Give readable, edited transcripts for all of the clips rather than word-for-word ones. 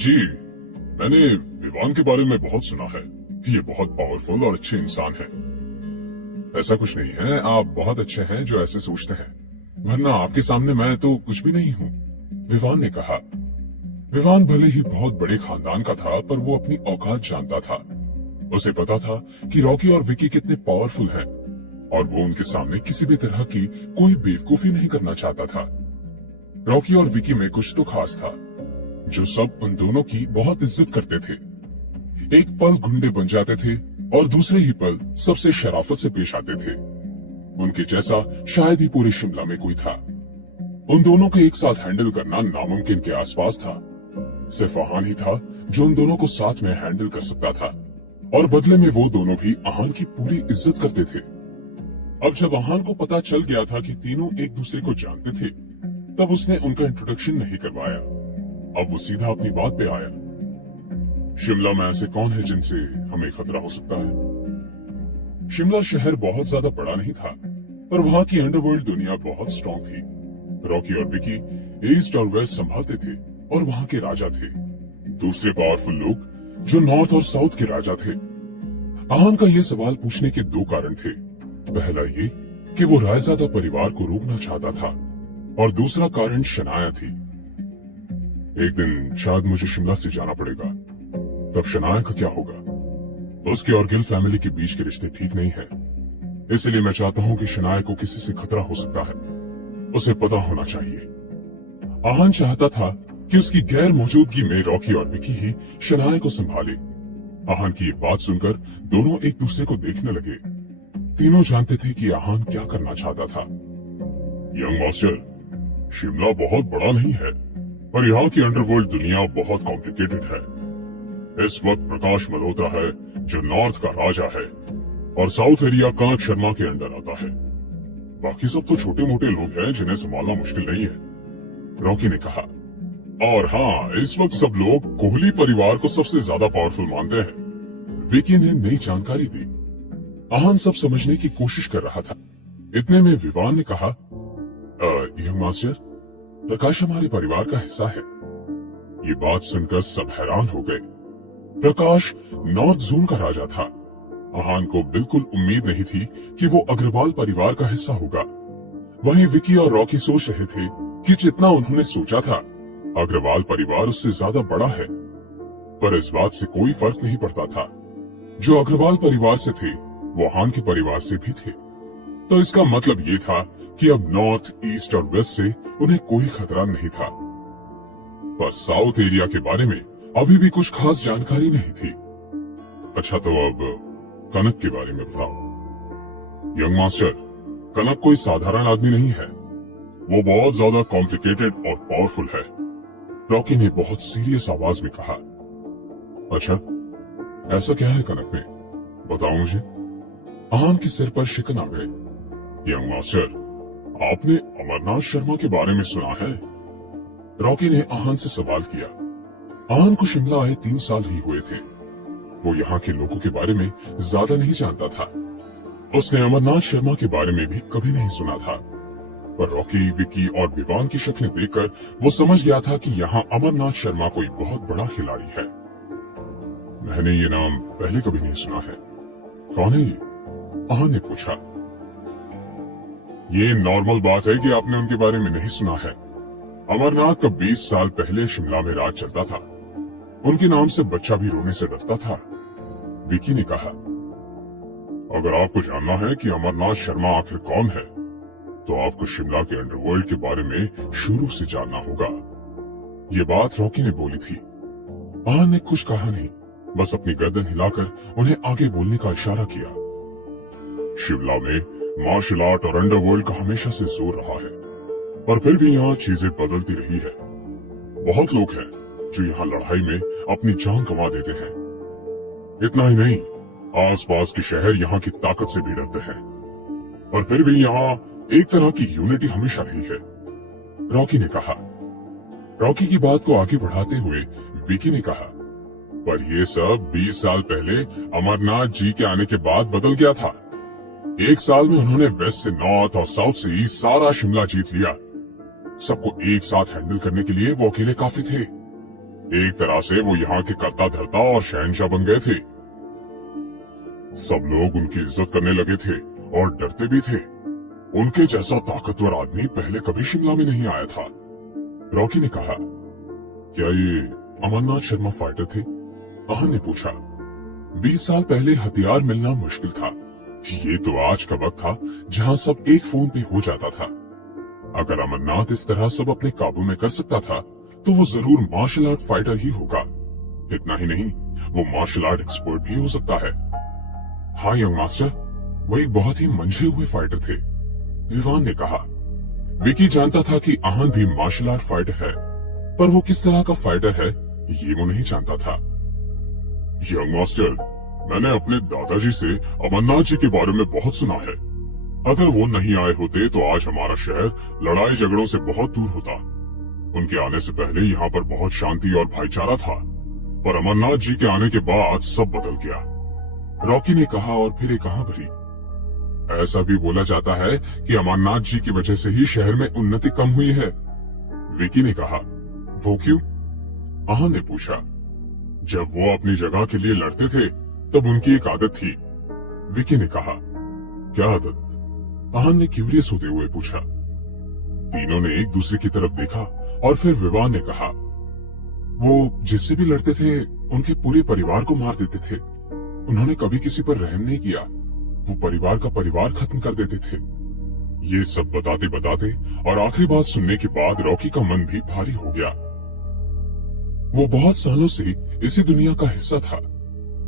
जी, मैंने विवान के बारे में बहुत सुना है। ये बहुत पावरफुल और अच्छे इंसान हैं। ऐसा कुछ नहीं है, आप बहुत अच्छे हैं जो ऐसे सोचते हैं, वरना आपके सामने मैं तो कुछ भी नहीं हूँ, विवान ने कहा। विवान भले ही बहुत बड़े खानदान का था, पर वो अपनी औकात जानता था। उसे पता था कि रॉकी और विकी कितने पावरफुल हैं, और वो उनके सामने किसी भी तरह की कोई बेवकूफी नहीं करना चाहता था। रॉकी और विकी में कुछ तो खास था, जो सब उन दोनों की बहुत इज्जत करते थे। एक पल गुंडे बन जाते थे और दूसरे ही पल सबसे शराफत से पेश आते थे। उनके जैसा शायद ही पूरे शिमला में कोई था। उन दोनों को एक साथ हैंडल करना नामुमकिन के आसपास था। सिर्फ आहान ही था जो उन दोनों को साथ में हैंडल कर सकता था, और बदले में वो दोनों भी आहान की पूरी इज्जत करते थे। अब जब आहान को पता चल गया था कि तीनों एक दूसरे को जानते थे, तब उसने उनका इंट्रोडक्शन नहीं करवाया। अब वो सीधा अपनी बात पे आया। शिमला में ऐसे कौन है जिनसे हमें खतरा हो सकता है? शिमला शहर बहुत ज्यादा बड़ा नहीं था, पर वहाँ की अंडरवर्ल्ड दुनिया बहुत स्ट्रॉन्ग थी। रॉकी और विकी ईस्ट और वेस्ट संभालते थे और वहाँ के राजा थे। दूसरे पावरफुल लोग जो नॉर्थ और साउथ के राजा थे। आहान का ये सवाल पूछने के दो कारण थे। पहला ये कि वो रायजादा परिवार को रोकना चाहता था, और दूसरा कारण शनाया थी। एक दिन शायद मुझे शिमला से जाना पड़ेगा, तब शनाया का क्या होगा? उसके और गिल फैमिली के बीच के रिश्ते ठीक नहीं है, इसलिए मैं चाहता हूँ कि शनाया को किसी से खतरा हो सकता है, उसे पता होना चाहिए। आहान चाहता था कि उसकी गैर मौजूदगी में रॉकी और विकी ही शनाया को संभाले। आहान की ये बात सुनकर दोनों एक दूसरे को देखने लगे। तीनों जानते थे कि आहान क्या करना चाहता था। यंग मास्टर, शिमला बहुत बड़ा नहीं है, पर यहाँ की अंडरवर्ल्ड दुनिया बहुत कॉम्प्लिकेटेड है। इस वक्त प्रकाश मल्होत्रा है जो नॉर्थ का राजा है, और साउथ एरिया कनक शर्मा के अंडर आता है। बाकी सब तो छोटे मोटे लोग हैं जिन्हें संभालना मुश्किल नहीं है, रॉकी ने कहा। और हाँ, इस वक्त सब लोग कोहली परिवार को सबसे ज्यादा पावरफुल मानते हैं, विकी ने नई जानकारी दी। आहान सब समझने की कोशिश कर रहा था। इतने में विवान ने कहा, यंग मास्टर, प्रकाश हमारे परिवार का हिस्सा है। ये बात सुनकर सब हैरान हो गए। प्रकाश नॉर्थ जोन का राजा था। आहान को बिल्कुल उम्मीद नहीं थी कि वो अग्रवाल परिवार का हिस्सा होगा। वहीं विकी और रॉकी सोच रहे थे कि जितना उन्होंने सोचा था, अग्रवाल परिवार उससे ज्यादा बड़ा है। पर इस बात से कोई फर्क नहीं पड़ता था। जो अग्रवाल परिवार से थे, वो आहान के परिवार से भी थे। तो इसका मतलब ये था कि अब नॉर्थ, ईस्ट और वेस्ट से उन्हें कोई खतरा नहीं था। पर साउथ एरिया के बारे में अभी भी कुछ खास जानकारी नहीं थी। अच्छा, तो अब कनक के बारे में बताओ। यंग मास्टर, कनक कोई साधारण आदमी नहीं है, वो बहुत ज्यादा कॉम्प्लिकेटेड और पावरफुल है, रॉकी ने बहुत सीरियस आवाज में कहा। अच्छा, ऐसा क्या है कनक में, बताओ मुझे। आहान के सिर पर शिकन आ गए। यंग मास्टर, आपने अमरनाथ शर्मा के बारे में सुना है? रॉकी ने आहान से सवाल किया। आहान को शिमला आए 3 साल ही हुए थे। वो यहाँ के लोगों के बारे में ज्यादा नहीं जानता था। उसने अमरनाथ शर्मा के बारे में भी कभी नहीं सुना था। पर रॉकी, विकी और विवान की शक्लें देखकर वो समझ गया था कि यहाँ अमरनाथ शर्मा कोई बहुत बड़ा खिलाड़ी है। मैंने ये नाम पहले कभी नहीं सुना है, कौन है ये? आहान ने पूछा। ये नॉर्मल बात है कि आपने उनके बारे में नहीं सुना है। अमरनाथ का 20 साल पहले शिमला में राज चलता था। उनके नाम से बच्चा भी रोने से डरता था, विकी ने कहा। अगर आपको जानना है कि अमरनाथ शर्मा आखिर कौन है, तो आपको शिमला के अंडरवर्ल्ड के बारे में शुरू से जानना होगा। ये बात रॉकी ने बोली थी। आहान ने कुछ कहा नहीं, बस अपनी गर्दन हिलाकर उन्हें आगे बोलने का इशारा किया। शिमला में मार्शल आर्ट और अंडरवर्ल्ड का हमेशा से जोर रहा है, पर फिर भी यहाँ चीजें बदलती रही है। बहुत लोग हैं जो यहाँ लड़ाई में अपनी जान गंवा देते हैं। इतना ही नहीं, आसपास के शहर यहाँ की ताकत से भी डरते हैं, पर फिर भी यहाँ एक तरह की यूनिटी हमेशा रही है, रॉकी ने कहा। रॉकी की बात को आगे बढ़ाते हुए विकी ने कहा, पर ये सब 20 साल पहले अमरनाथ जी के आने के बाद बदल गया था। 1 साल में उन्होंने वेस्ट से नॉर्थ और साउथ से ईस्ट सारा शिमला जीत लिया। सबको एक साथ हैंडल करने के लिए वो अकेले काफी थे। एक तरह से वो यहाँ के कर्ता धर्ता और शहंशाह बन गए थे। सब लोग उनकी इज्जत करने लगे थे और डरते भी थे। उनके जैसा ताकतवर आदमी पहले कभी शिमला में नहीं आया था। रॉकी ने कहा, क्या ये अमरनाथ शर्मा फाइटर थे? आहन ने पूछा। 20 साल पहले हथियार मिलना मुश्किल था। ये तो आज का वक्त था जहां सब एक फोन पे हो जाता था। अगर अमरनाथ इस तरह सब अपने काबू में कर सकता था तो वो जरूर मार्शल आर्ट फाइटर ही होगा। इतना ही नहीं, वो मार्शल आर्ट एक्सपर्ट भी हो सकता है। हाँ यंग मास्टर, वो एक बहुत ही मंझे हुए फाइटर थे, विवान ने कहा। विकी जानता था कि आहन भी मार्शल आर्ट फाइटर है, पर वो किस तरह का फाइटर है ये वो नहीं जानता था। यंग मास्टर, मैंने अपने दादाजी से अमरनाथ जी के बारे में बहुत सुना है। अगर वो नहीं आए होते तो आज हमारा शहर लड़ाई झगड़ों से बहुत दूर होता। उनके आने से पहले यहाँ पर बहुत शांति और भाईचारा था, पर अमरनाथ जी के आने के बाद सब बदल गया, रॉकी ने कहा। और फिर एक कहां भरी, ऐसा भी बोला जाता है कि अमरनाथ जी की वजह से ही शहर में उन्नति कम हुई है, विकी ने कहा। वो क्यों? आहन ने पूछा। जब वो अपनी जगह के लिए लड़ते थे तब उनकी एक आदत थी, विकी ने कहा। क्या आदत? आहन ने क्यूरियस होते हुए पूछा। तीनों ने एक दूसरे की तरफ देखा और फिर विवान ने कहा, वो जिससे भी लड़ते थे उनके पूरे परिवार को मार देते थे। उन्होंने कभी किसी पर रहम नहीं किया। वो परिवार का परिवार खत्म कर देते थे। ये सब बताते बताते और आखिरी बात सुनने के बाद रॉकी का मन भी भारी हो गया। वो बहुत सालों से इसी दुनिया का हिस्सा था,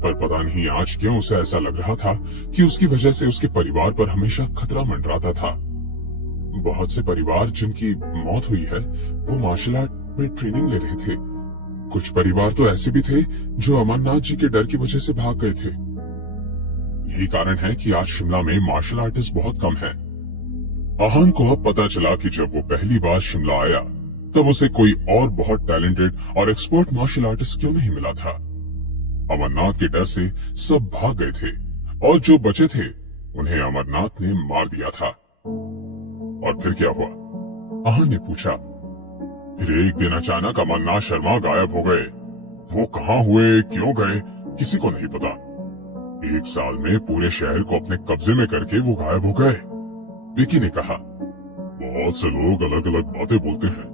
पर पता नहीं आज क्यों उसे ऐसा लग रहा था कि उसकी वजह से उसके परिवार पर हमेशा खतरा मंडराता था। बहुत से परिवार जिनकी मौत हुई है वो मार्शल आर्ट में ट्रेनिंग ले रहे थे। कुछ परिवार तो ऐसे भी थे जो अमरनाथ जी के डर की वजह से भाग गए थे। यही कारण है कि आज शिमला में मार्शल आर्टिस्ट बहुत कम हैं। आहन को अब पता चला कि जब वो पहली बार शिमला आया तब उसे कोई और बहुत टैलेंटेड और एक्सपर्ट मार्शल आर्टिस्ट क्यों नहीं मिला था। अमरनाथ के डर से सब भाग गए थे और जो बचे थे उन्हें अमरनाथ ने मार दिया था। और फिर क्या हुआ? आहन ने पूछा। फिर एक दिन अचानक अमरनाथ शर्मा गायब हो गए। वो कहाँ हुए, क्यों गए, किसी को नहीं पता। 1 साल में पूरे शहर को अपने कब्जे में करके वो गायब हो गए, विकी ने कहा। बहुत से लोग अलग अलग बातें बोलते हैं।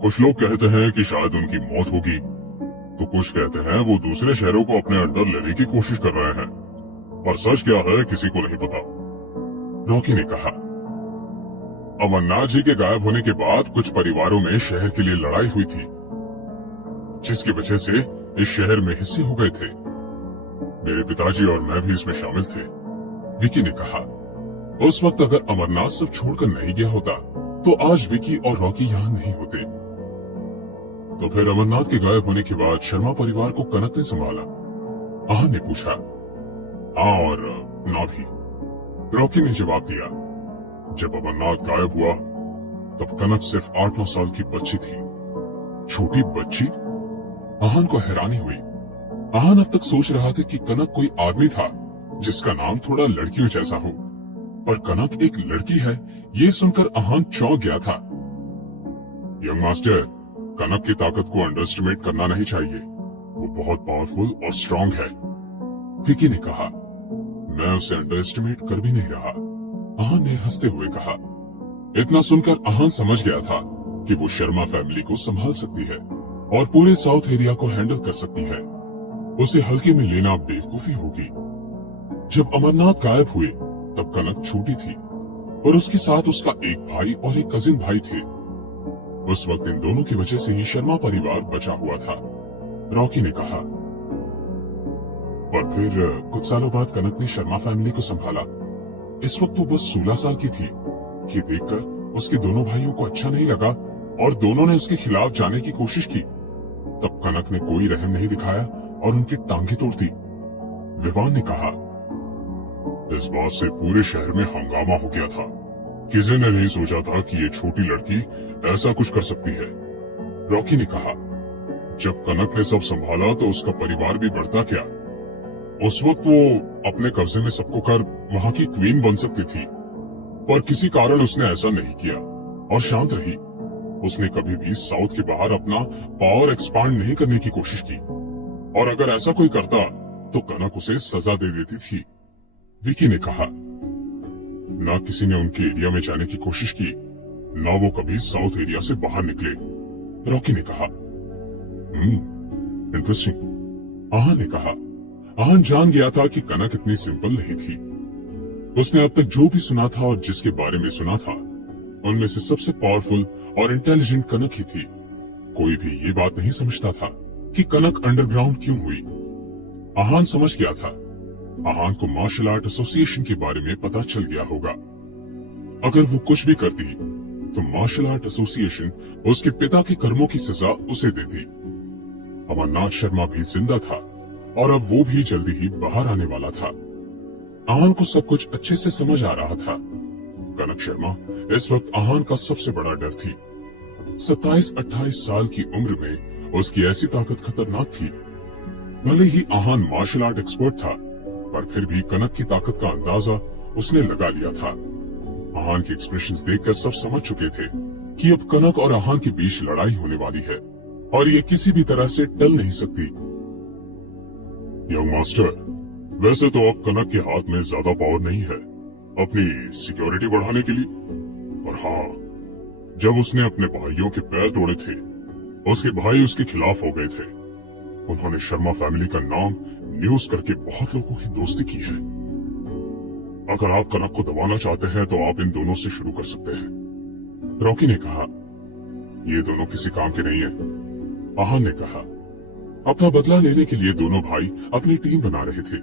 कुछ लोग कहते हैं कि शायद उनकी मौत होगी, तो कुछ कहते हैं वो दूसरे शहरों को अपने अंडर लेने की कोशिश कर रहे हैं। पर सच क्या है किसी को नहीं पता, रॉकी ने कहा। अमरनाथ जी के गायब होने के बाद कुछ परिवारों में शहर के लिए लड़ाई हुई थी, जिसकी वजह से इस शहर में हिस्से हो गए थे। मेरे पिताजी और मैं भी इसमें शामिल थे, विकी ने कहा। उस वक्त अगर अमरनाथ सब छोड़कर नहीं गया होता तो आज विकी और रॉकी यहाँ नहीं होते। तो फिर अमरनाथ के गायब होने के बाद शर्मा परिवार को कनक ने संभाला, आहन ने पूछा। हाँ और ना भी, रॉकी ने जवाब दिया। जब अमरनाथ गायब हुआ तब कनक सिर्फ 8-9 साल की बच्ची थी। छोटी बच्ची? आहन को हैरानी हुई। आहन अब तक सोच रहा था कि कनक कोई आदमी था जिसका नाम थोड़ा लड़कियों जैसा हो, पर कनक एक लड़की है ये सुनकर आहन चौंक गया था। यंग मास्टर, कनक की ताकत को अंडरएस्टिमेट करना नहीं चाहिए। वो बहुत पावरफुल और स्ट्रांग है, विकी ने कहा। मैं उसे अंडरएस्टिमेट कर भी नहीं रहा, आहन ने हंसते हुए कहा। इतना सुनकर आहन समझ गया था कि वो शर्मा फैमिली को संभाल सकती है और पूरे साउथ एरिया को हैंडल कर सकती है। उसे हल्के में लेना बेवकूफी होगी। जब अमरनाथ गायब हुए तब कनक छोटी थी और उसके साथ उसका एक भाई और एक कजिन भाई थे। उस वक्त इन दोनों की वजह से ही शर्मा परिवार बचा हुआ था, रॉकी ने कहा। पर फिर कुछ सालों बाद कनक ने शर्मा फैमिली को संभाला। इस वक्त वो बस 16 साल की थी। ये देखकर उसके दोनों भाइयों को अच्छा नहीं लगा और दोनों ने उसके खिलाफ जाने की कोशिश की। तब कनक ने कोई रहम नहीं दिखाया और उनकी टांगें तोड़ दी, विवान ने कहा। इस बात से पूरे शहर में हंगामा हो गया था। किसी ने नहीं सोचा था कि ये छोटी लड़की ऐसा कुछ कर सकती है, रॉकी ने कहा। जब कनक ने सब संभाला तो उसका परिवार भी बढ़ता क्या। उस वक्त वो अपने कब्जे में सबको कर वहाँ की क्वीन बन सकती थी, पर किसी कारण उसने ऐसा नहीं किया और शांत रही। उसने कभी भी साउथ के बाहर अपना पावर एक्सपांड नहीं करने की कोशिश की, और अगर ऐसा कोई करता तो कनक उसे सजा दे देती थी। विकी ने कहा, ना किसी ने उनके एरिया में जाने की कोशिश की, ना वो कभी साउथ एरिया से बाहर निकले। रॉकी ने कहा, इंटरेस्टिंग। आहान ने कहा, आहान जान गया था कि कनक इतनी सिंपल नहीं थी। उसने अब तक जो भी सुना था और जिसके बारे में सुना था, उनमें से सबसे पावरफुल और इंटेलिजेंट कनक ही थी। कोई भी ये बात नहीं समझता था कि कनक अंडरग्राउंड क्यों हुई। आहान समझ गया था। आहान को मार्शल आर्ट एसोसिएशन के बारे में पता चल गया होगा। अगर वो कुछ भी करती तो मार्शल आर्ट एसोसिएशन उसके पिता के कर्मों की सजा उसे देती। अमरनाथ शर्मा भी जिंदा था और अब वो भी जल्दी ही बाहर आने वाला था। आहान को सब कुछ अच्छे से समझ आ रहा था। कनक शर्मा इस वक्त आहान का सबसे बड़ा डर थी। 27-28 साल की उम्र में उसकी ऐसी ताकत खतरनाक थी। भले ही आहान मार्शल आर्ट एक्सपर्ट था, पर फिर भी कनक की ताकत का अंदाजा उसने लगा लिया था। आहान के एक्सप्रेशंस देखकर सब समझ चुके थे कि अब कनक और आहान के बीच लड़ाई होने वाली है और ये किसी भी तरह से टल नहीं सकती। यंग मास्टर, वैसे तो अब कनक के हाथ में ज्यादा पावर नहीं है अपनी सिक्योरिटी बढ़ाने के लिए, और हाँ, जब उसने अपने भाइयों के पैर तोड़े थे, उसके भाई उसके खिलाफ हो गए थे। उन्होंने शर्मा फैमिली का नाम न्यूज करके बहुत लोगों की दोस्ती की है। अगर आप कनक को दबाना चाहते हैं तो आप इन दोनों से शुरू कर सकते हैं। रॉकी ने कहा, ये दोनों किसी काम के नहीं है। आहान ने कहा, अपना बदला लेने के लिए दोनों भाई अपनी टीम बना रहे थे।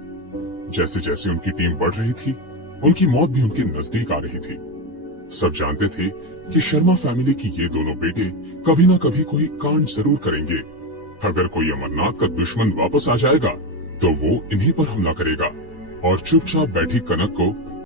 जैसे जैसे उनकी टीम बढ़ रही थी, उनकी मौत भी उनके नजदीक आ रही थी। सब जानते थे कि शर्मा फैमिली की ये दोनों बेटे कभी न कभी कोई कांड जरूर करेंगे। अगर कोई अमरनाथ का दुश्मन वापस आ जाएगा तो वो इन्हीं पर हमला करेगा और चुपचाप बैठी कनक को